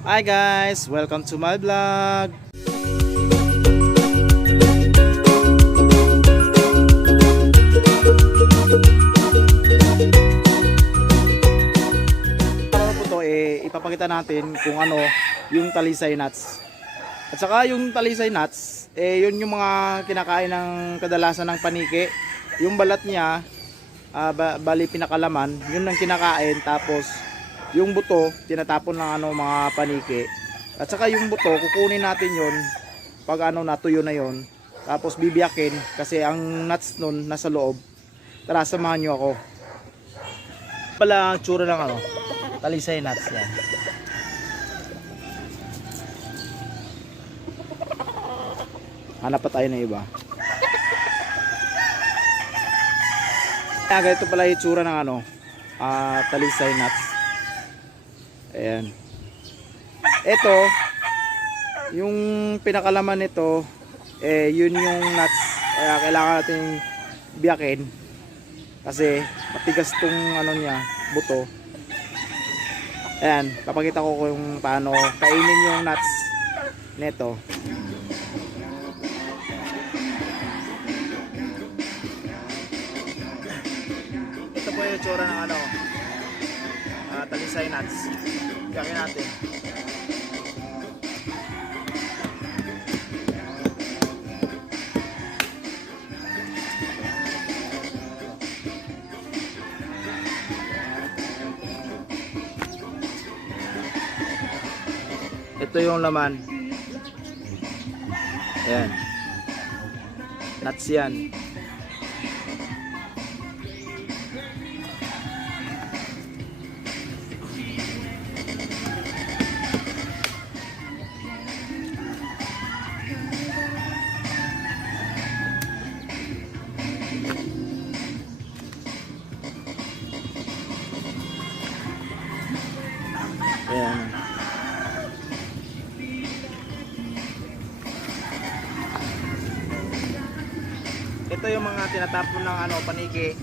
Hi guys, welcome to my vlog. Para po to ipapakita natin kung ano yung talisay nuts. At saka yung talisay nuts, yun yung mga kinakain ng kadalasan ng paniki. Yung balat niya, bali pinakalaman, yun ang kinakain. Tapos yung buto, tinatapon ng mga paniki. At saka yung buto, kukunin natin yun pag natuyo na yun. Tapos bibiyakin kasi ang nuts nun nasa loob. Tara, samahan nyo ako. Pala ang tsura ng talisay nuts yan. Hanap pa tayo ng iba. Ganito pala yung tsura ng talisay nuts. Ayan. Ito, yung pinakalaman nito, yun yung nuts. Kaya kailangan natin biyakin. Kasi matigas tong niya, buto. Ayan, papakita ko kung paano kainin yung nuts nito. Ito po yung tsura ng talisay nuts. Biyakin natin. Ito yung laman. Ayan. Nuts yan. Ayan. Ito yung mga tinatapon ng paniki.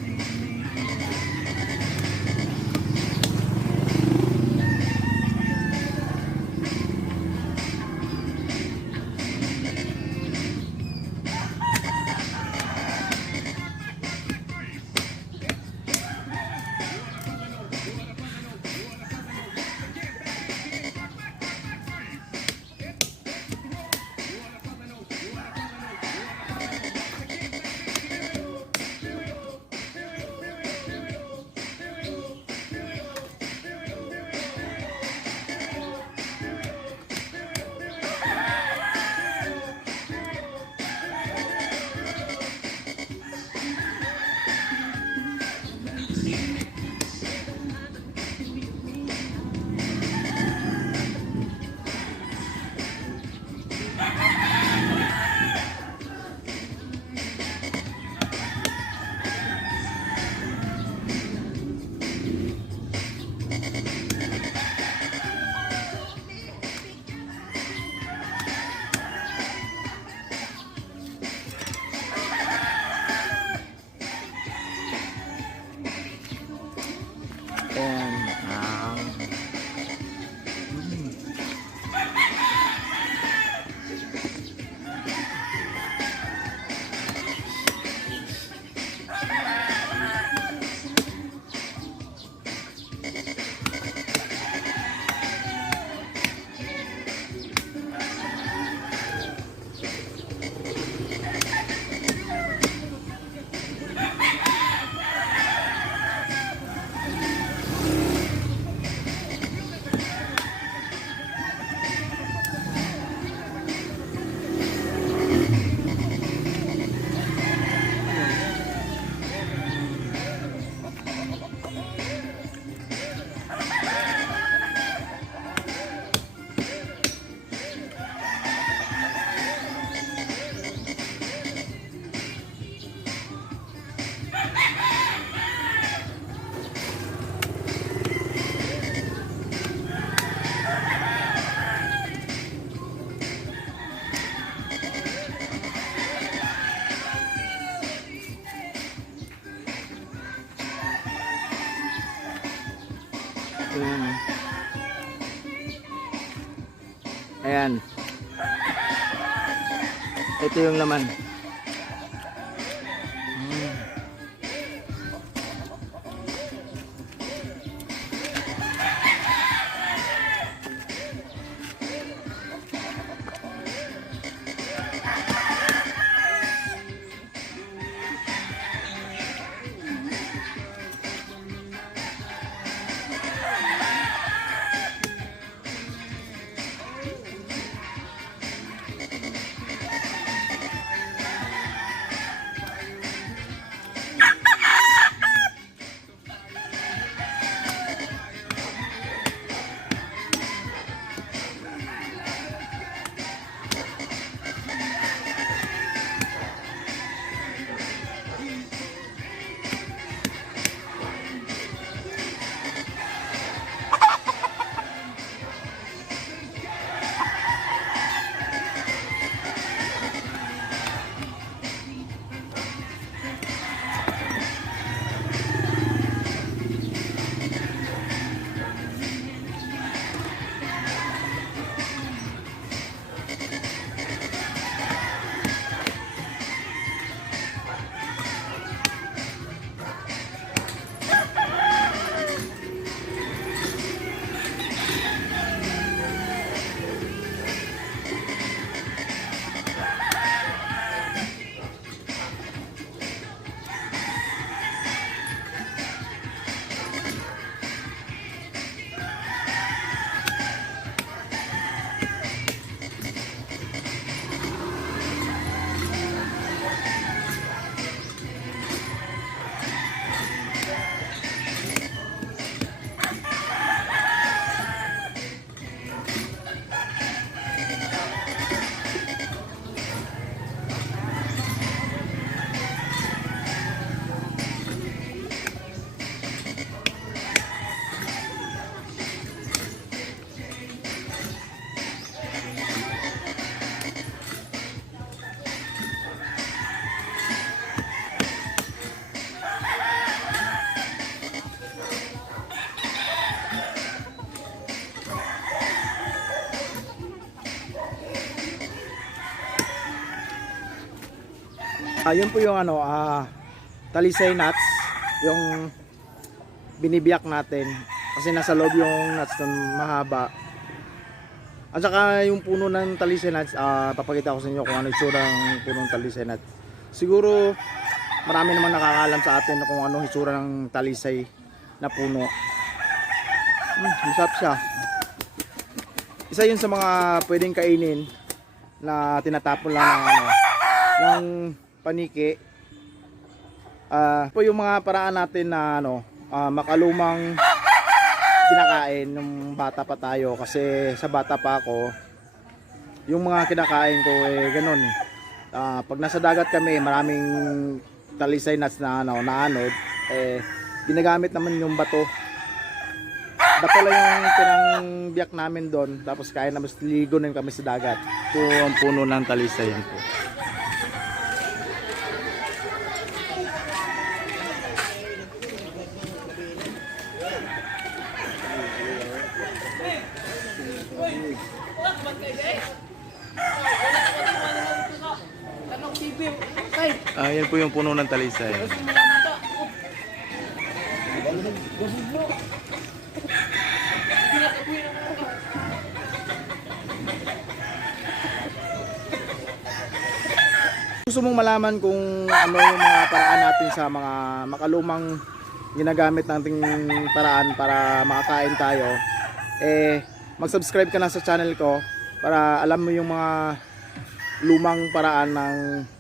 Ayan. Ito yung laman. Yun po yung ano, talisay nuts, yung binibiyak natin kasi nasa loob yung nuts nun, mahaba. At saka yung puno ng talisay nuts, papakita ko sa inyo kung ano itsura ng punong talisay nuts. Siguro marami naman nakakaalam sa atin kung ano itsura ng talisay na puno. Masarap siya. Isa yun sa mga pwedeng kainin na tinatapon lang ng ano, ng paniki. Po yung mga paraan natin na ano, makalumang kinakain nung bata pa tayo, kasi sa bata pa ako yung mga kinakain ko ganun. Pag nasa dagat kami, maraming talisay nuts na ano, naanod, ginagamit naman yung bato lang yung pinangbiyak namin doon, tapos kain naman, ligo na kami sa dagat. Ito ang puno ng talisay yan po. Yan po yung puno ng talisay. Gusto mong malaman kung ano yung mga paraan natin sa mga makalumang ginagamit nating paraan para makakain tayo, mag-subscribe ka na sa channel ko para alam mo yung mga lumang paraan ng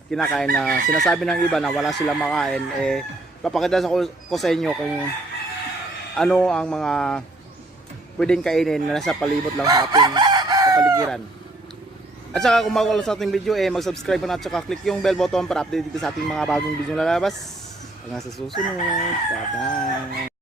kinakain na sinasabi ng iba na wala silang makain. Papakita ko sa inyo kung ano ang mga pwedeng kainin na nasa palibot lang sa ating kapaligiran. At saka kung bago sa ating video, mag-subscribe na at saka click yung bell button para update dito sa ating mga bagong video na lalabas. Hanggang sa susunod. Bye-bye.